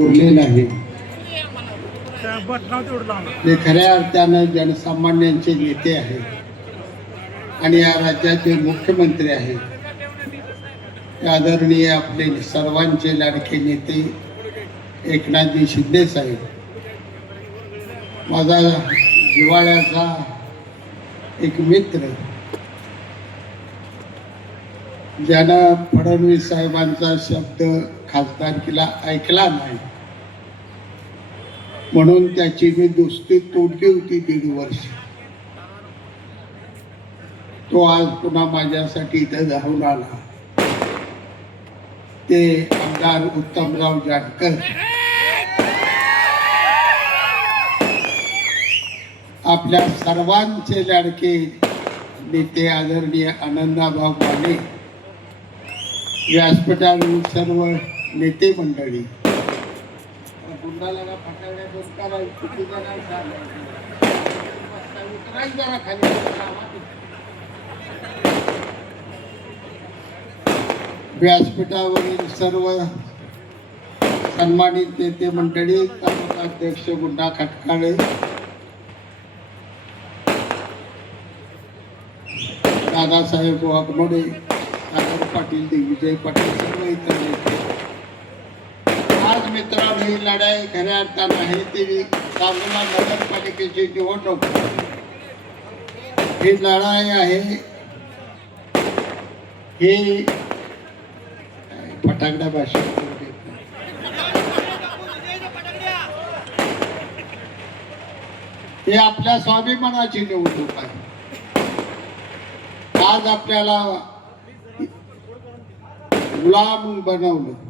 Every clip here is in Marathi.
उरले नाही ते खऱ्या अर्थानं जनसामान्यांचे नेते आहेत. आणि या राज्याचे मुख्यमंत्री आहेत. आदरणीय आपले सर्वांचे लाडके नेते एकनाथजी शिंदे साहेब. माझा जिवाळ्याचा एक मित्र ज्यानं फडणवीस साहेबांचा शब्द खासदारकीला ऐकला नाही. म्हणून त्याची मी दोस्ती तोडली होती दीड वर्ष. तो आज पुन्हा माझ्यासाठी इथं धावून आला. ते आमदार उत्तमराव जानकर. आपल्या सर्वांचे लाडके नेते आदरणीय आनंदाभाऊ माने व्यासपीठावरील सर्व नेते मंडळी. गुंडाला फटाकड्या व्यासपीठावरील सर्व सन्मानित नेते मंडळी तालुकाध्यक्ष गुंडा खटकाळे दादासाहेब वाघमोडे सागर पाटील दिग्विजय पाटील सर्व इतर नेते. आज मित्रांनो ही लढाई खऱ्या अर्थानं आहे ती सांगोला नगरपालिकेची निवडणूक. ही लढाई आहे. ही फटाकड्या भाषा हे आपल्या स्वाभिमानाची निवडणूक आहे. आज आपल्याला गुलाम बनवलं.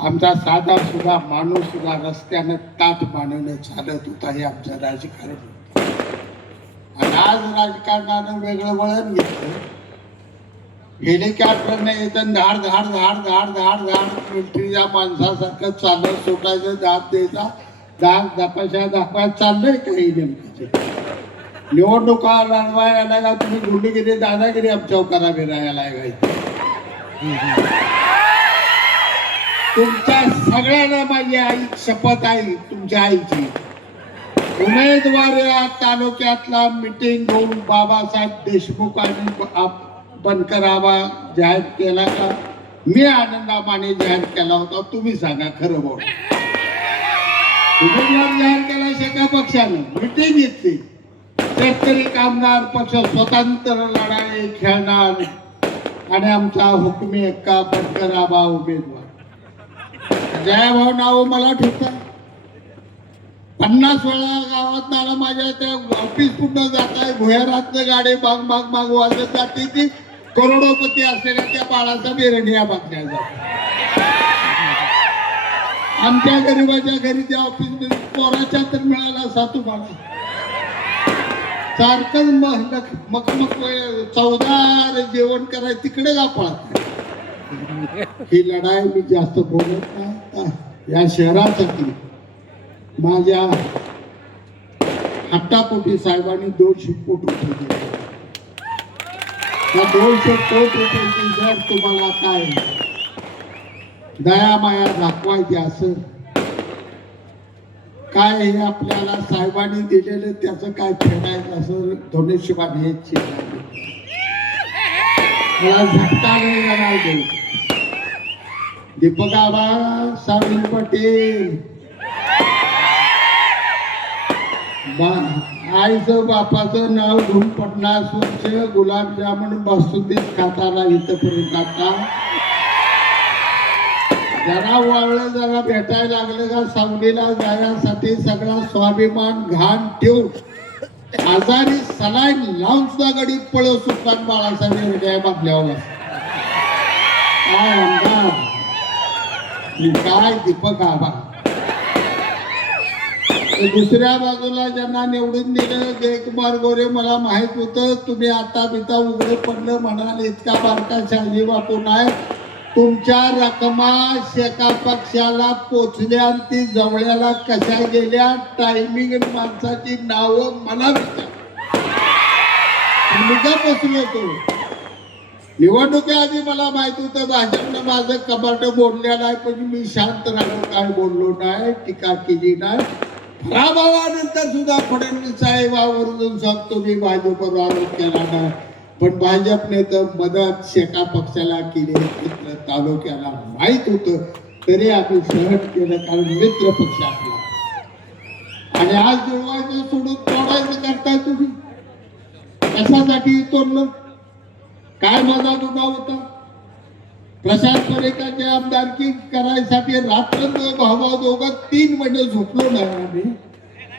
आमचा साधा सुद्धा माणूस सुद्धा रस्त्यानं ताट मानवणं चालत होता हे आमचं राजकारण होतं. आणि आज राजकारणानं वेगळं वळण घेतलं. हेलिकॉप्टरने येतं धाड धाड धाड धाड धाड धाड मिलिटरीच्या माणसासारखं चालत सुटायचं दाब द्यायचा दाब दापाशा दाखवायला चाललंय काही नेमकं. निवडणुका लढवायला आला तुम्ही गुंडगिरी दादागिरी आमच्यावर करा फिरायला लागायची तुमच्या सगळ्यांना माझी आई शपथ आहे तुमच्या आईची. उमेदवार तालुक्यातला मिटिंग घेऊन बाबासाहेब देशमुख आणि ब- बनकर आबा जाहीर केला का? मी आनंदा माने जाहीर केला होता. तुम्ही सांगा खरं बोल. उमेदवार जाहीर केला एका पक्षाने? मिटिंग घेतली शेतकरी कामगार पक्ष स्वतंत्र लढाई खेळणार. आणि आमचा हुकमी एक्का बनकर आबा उमेदवार. जयाभाऊ नाव मला ठेवतात पन्नास वेळा गावात मला माझ्या त्या ऑफिस कुठं जात आहे भुयारातनं गाडी बाग बाग बाग वाजत जाते ती. करोडोपती असलेल्या त्या बाळाचा बेरंडिया बघण्या जातात आमच्या गरीबाच्या घरी त्या ऑफिस पोराच्या तर मिळाला सातू बाळा सारखं मग मग मग चौदार जेवण कराय तिकडे का पळत. ही लढाई मी जास्त बोलत नाही. या शहरासाठी माझ्या हट्टापोटी साहेबांनी दोनशे कोट रुपये दिले. त्या दोनशे कोट रुपयाची जर तुम्हाला काय दयामाया दाखवायची असं काय हे आपल्याला साहेबांनी दिलेलं त्याचं काय फेडायचं असं धनुष्यबाण हे चिन्ह मला झटका नाही जाणार दीपक आबा सावंत पटेल. आईचं बापाचं नाव घेऊन पटना स्वच्छ गुलाबजामुन बासुंदीत खाताला इथपर्यंत आता जरा वळलं जरा भेटायला लागलं का सावलीला जाण्यासाठी सगळा स्वाभिमान घाण ठेवून आजारी सलाईन लावून सुद्धा गडीत पळव सुलतान बाळासाहेब हृदया बांधल्यावर. काय आमदार? काय दीपक आबा दुसऱ्या बाजूला ज्यांना निवडून दिलं जयकुमार गोरे मला माहीत होतं तुम्ही आता बिता उघडे पडलं म्हणाल इतका बारका शहाजी बापू नाही तुमच्या रकमा शेका पक्षाला पोचल्या ती जवळ्याला कशा गेल्या टायमिंग माणसाची नावं मला विचार. मी का पोचलो तो निवडणुकीआधी मला माहीत होतं भाजपनं माझं कपाट बोललेलं आहे पण मी शांत राहून काय बोललो नाही टीका केली नाही. पराभवानंतर सुद्धा फडणवीस साहेबावरून सांगतो मी भाजपवर आरोप केला नाही. पण भाजपने तर मदत शेका पक्षाला केली मित्र तालुक्याला माहीत होतं. तरी आम्ही सहन केलं कारण मित्र पक्ष आपला आणि आज जुळवायचं सोडून तोडायचं करताय तुम्ही. कशासाठी तोडलं? काय माझा गुन्हा होता? प्रसाद परेकाची आमदारकी करायसाठी रात्र भावा दोघं तीन महिने झोपलो नाही आम्ही.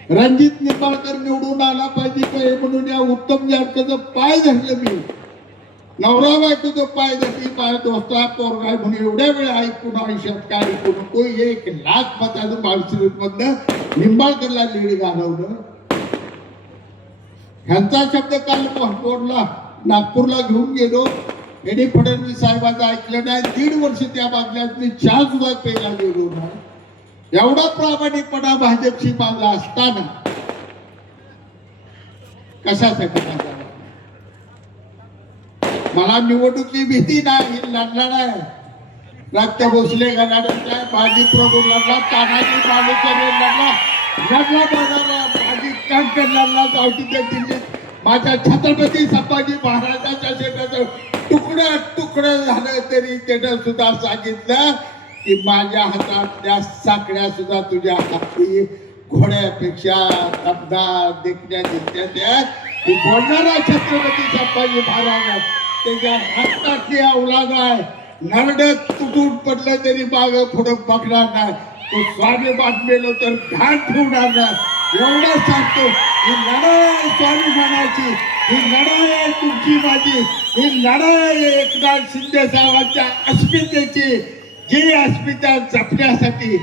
रणजित निंबाळकर निवडून आला पाहिजे काय म्हणून या उत्तम जानकरचं पाय धरलं मी. नवरा बायकोचं पाय धरली पाय दोस्ता पोरगाय म्हणून एवढ्या वेळ ऐकून आयुष्यात काय ऐकू नको एक लाख मताचं माळशिरत मधनं निंबाळकरला लीड घालवलं. ह्यांचा शब्द काल पोहोचला नागपूरला घेऊन गेलो. एडी फडणवीस साहेबांचं ऐकलं नाही. दीड वर्ष त्या बागल्यात मी चहा सुद्धा प्यायला गेलो नाही. एवढा प्रामाणिकपणा भाजपशी माझा असताना. कशासाठी माझा मला निवडणुकी भीती नाही लढला नाही रक्त भोसले गणाड्याचा बाजी प्रभू लढला तानाजी बालुकर लढला. लढला बघायला बाजी कंकर लढला गावठीच्या दिल्लीत माझ्या छत्रपती संभाजी महाराजांच्या शेताचं तुकडं तुकडं झालं तरी त्यानं सुद्धा सांगितलं की माझ्या हातातल्या साकड्या सुद्धा तुझ्या हाती घोड्यापेक्षा दमदार देखण्या दिसत्या त्या. की बोलणारा छत्रपती संभाजी महाराज त्याच्या हातातली औलाद आहे. नरड तुटून पडलं तरी माग पुढं बघणार नाही. तो स्वामी बातमेलो तर ध्यान ठेवणार नाही. एवढं सांगतो ही लढाई आहे स्वाभिमानाची ही लढाई तुमची माझी ही लढाई एकनाथ शिंदे साहेबांच्या अस्मितेची जी अस्मिता जपण्यासाठी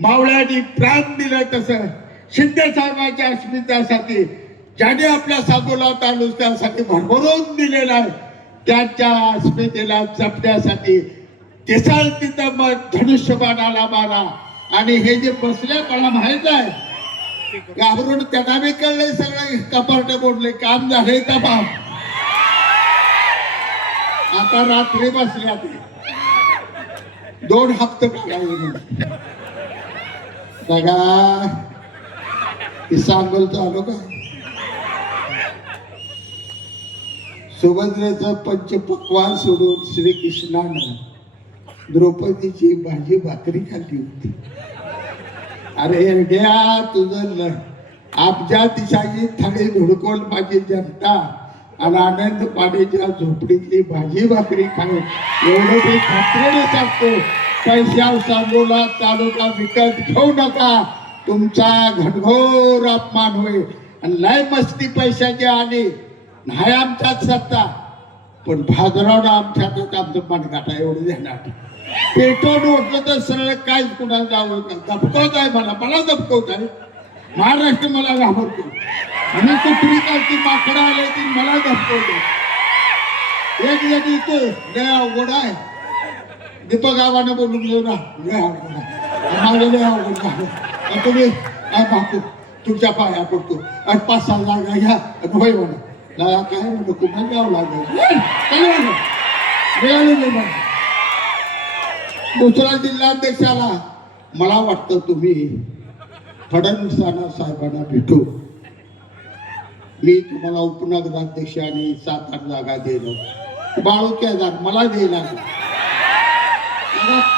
मावळ्यांनी प्राण दिलं तसं शिंदे साहेबांच्या अस्मितेसाठी ज्याने आपल्या साधूला तालुक्यासाठी भरभरून दिलेला आहे त्यांच्या अस्मितेला जपण्यासाठी तिथं तिथं मग धनुष्यबाणाला मारा. आणि हे जे बसल्या मला माहीत आहे घाबरून त्यांना बी कळलंय सगळं कपाट बोलले काम झालंय तपा आता रात्री बसल्या ते. दोन हप्ते काढावे बघा. हे सांगोलचं आलो का? सुभद्रेचं पंचपक्वान सोडून श्रीकृष्णानं द्रौपदीची भाजी भाकरी खाल्ली होती. अरे एरड्या तुझं ल- आपच्या दिशाची थडी धुडकोल माझी जनता आणि आनंद पाणीच्या झोपडीतली भाजी भाकरी खाणे एवढं मी खात्रीने सांगतो. पैशा सांगोला तालुका विकत घेऊ नका. तुमचा घनघोर अपमान होईल आणि लय मस्ती पैशाची आली नाही आमच्यात सत्ता. पण भाजरावनं आमच्यातच आमचं मनगाठा एवढं देणार पेटवून उठलं तर सरळ काहीच कुणाला जावं का दबकवत आहे मला मला दबकवत आहे. महाराष्ट्र मला घाबरतो. आणि कुठली ती माकडं आले ती मला दबकवते. एक जण इथे लय अवघड आहे. दीपक गावाने बोलून घेऊ ना. लय अवघड आहे. माझं लय अवघड झालं. तुम्ही काय पाहतो? तुमच्या पाया पडतो. आणि पाच सहा जागा घ्या. आणि होय म्हणा. काय म्हणतो? कुठं द्यावं लागेल मिळालं नाही म्हणा. दुसऱ्या जिल्हाध्यक्षाला. मला वाटतं तुम्ही फडणवीसांना साहेबांना भेटू. मी तुम्हाला उपनगराध्यक्ष आणि सात आठ जागा देलो बाळूक्या जाग मला द्यायला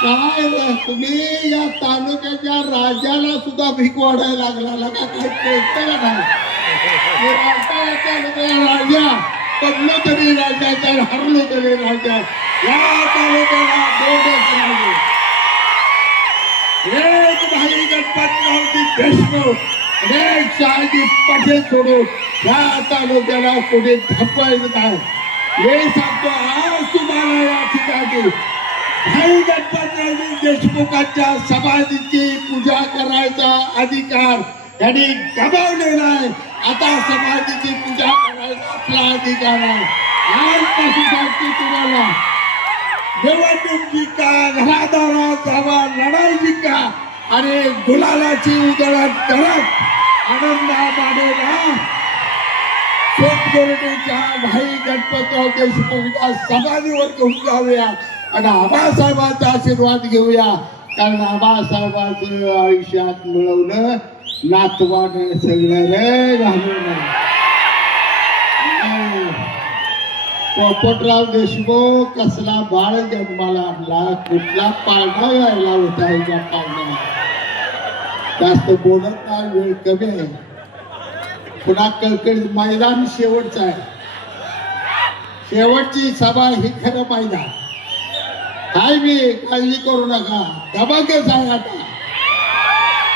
काय तुम्ही या तालुक्याच्या राजाला सुद्धा भीक वाढायला लागला. लगा काही कळतं नाही? राजा राजा. पडलो तरी राजा तर हरलो तरी राजा. या तालुक्याला दोनच राजे एक भाई गणपतरावजी देशमुख आणि एक शहाजी पटेल सोडून या तालुक्याला कुठे धपायचं नाही. हे सांगतो आज तुम्हाला या ठिकाणी. भाई गणपतरावजी देशमुखांच्या समाधीची पूजा करायचा अधिकार त्यांनी गमावलेला आहे आता समाधीची पूजा करायचा आपला अधिकार आहे. आजपासून सांगते तुम्हाला? निवडणूक जिंका घरादारात जावा लढाई जिंका. आणि गुलालाची उधळण करत आनंद मानेला भाई गणपतराव देशमुखच्या समाधीवर घेऊन जाऊया. आणि आबासाहेबांचा आशीर्वाद घेऊया. कारण आबासाहेबांचं आयुष्यात मिळवलं नातवानं सगळं रे घालवलं पोपटराव देशमुख कसला बाळ जन्माला आणला? कुठला पाळणा यायला होता या पाळणा जास्त बोलत नाही वेळ कमी आहे. पुन्हा कळकळीत मैदान शेवटचा आहे. शेवटची सभा ही खरं मैदान. काय मी काळजी करू नका. धमाकेच आहे आता.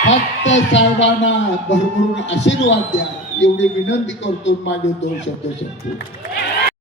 फक्त साहेबांना भरभरून आशीर्वाद द्या. एवढी विनंती करतो माझे दोन शब्द शब्द